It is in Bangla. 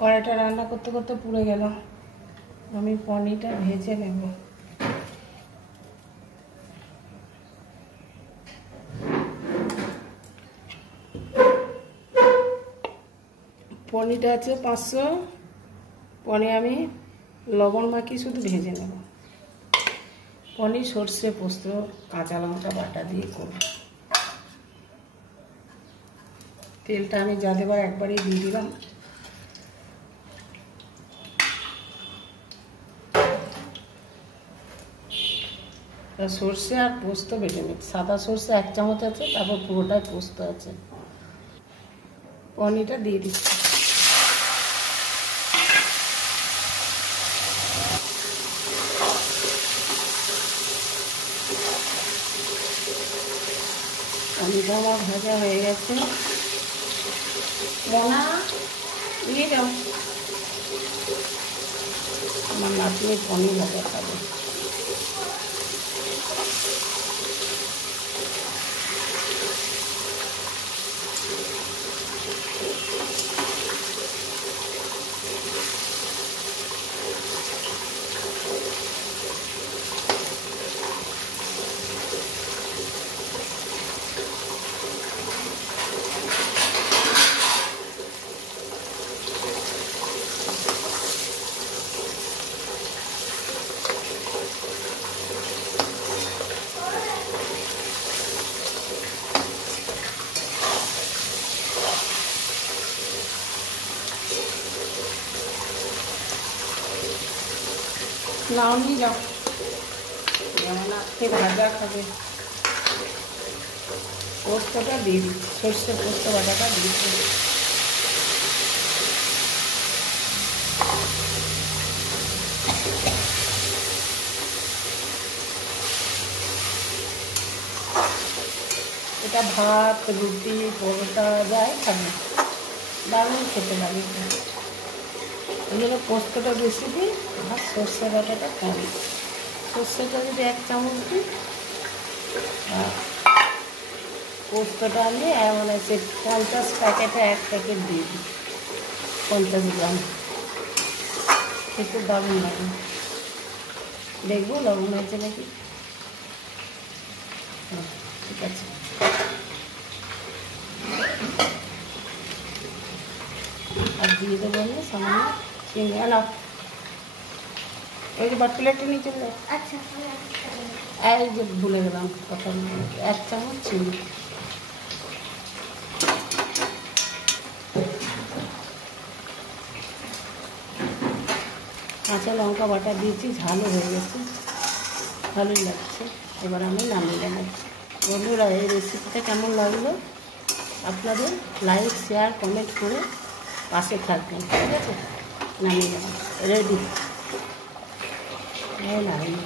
কড়াইটা রান্না করতে করতে পুড়ে গেল। আমি পনিরটা ভেজে নেব। পনিরটা আছে 500। পনির আমি লবণ মাখিয়ে শুধু ভেজে নেব। পনির সর্ষে পোস্ত কাঁচা লঙ্কা বাটা দিয়ে করব। তেলটা আমি যা দেবার একবারেই দিয়ে দিলাম। সর্ষে আর পোস্ত বেটে নিই। সাদা সর্ষে 1 চামচ আছে, তারপর পুরোটাই পোস্ত আছে। পনিরটা দিয়ে দিচ্ছি। পনিরটা আমার ভাজা হয়ে গেছে। মোনা নিয়ে যাও, আমার নাতনি পনির ভাজা খাবে। নাও নিয়ে যাও, যেমন আজকে ভাজা খাবে। পোস্তটা দিয়ে দিচ্ছি, সর্ষে পোস্ত বাটাটা দিচ্ছি। এটা ভাত, রুটি, পরোটা যাই খাবে, দারুণ খেতে লাগে। ওই জন্য পোস্তটা বেশি দিই আর সর্ষে বাটাটা কম। সর্ষেটা যদি 1 চামচ দিই আর পোস্তটা আমি মানে সে 50 প্যাকেটে 1 প্যাকেট দিয়ে দিই, 50 গ্রাম। খেতে দারুণ লাগে। দেখবো লবণ হয়েছে নাকি। ঠিক আছে, আর দিয়ে দেবো না সামান্য চিনি। নাও এই যে বাট প্লেটে নিয়ে চলে যায়। আচ্ছা, এই যে ভুলে গেলাম কথা, 1 চামচ চিনি। কাঁচা লঙ্কা বাটা দিয়েছি, ঝালও হয়ে গেছে, ভালোই লাগছে। এবার আমি নামিয়ে নেব। বন্ধুরা, এই রেসিপিটা কেমন লাগলো আপনাদের লাইক, শেয়ার, কমেন্ট করে পাশে থাকবেন। ঠিক আছে, নামিয়ে নেব। রেডি, নামিয়ে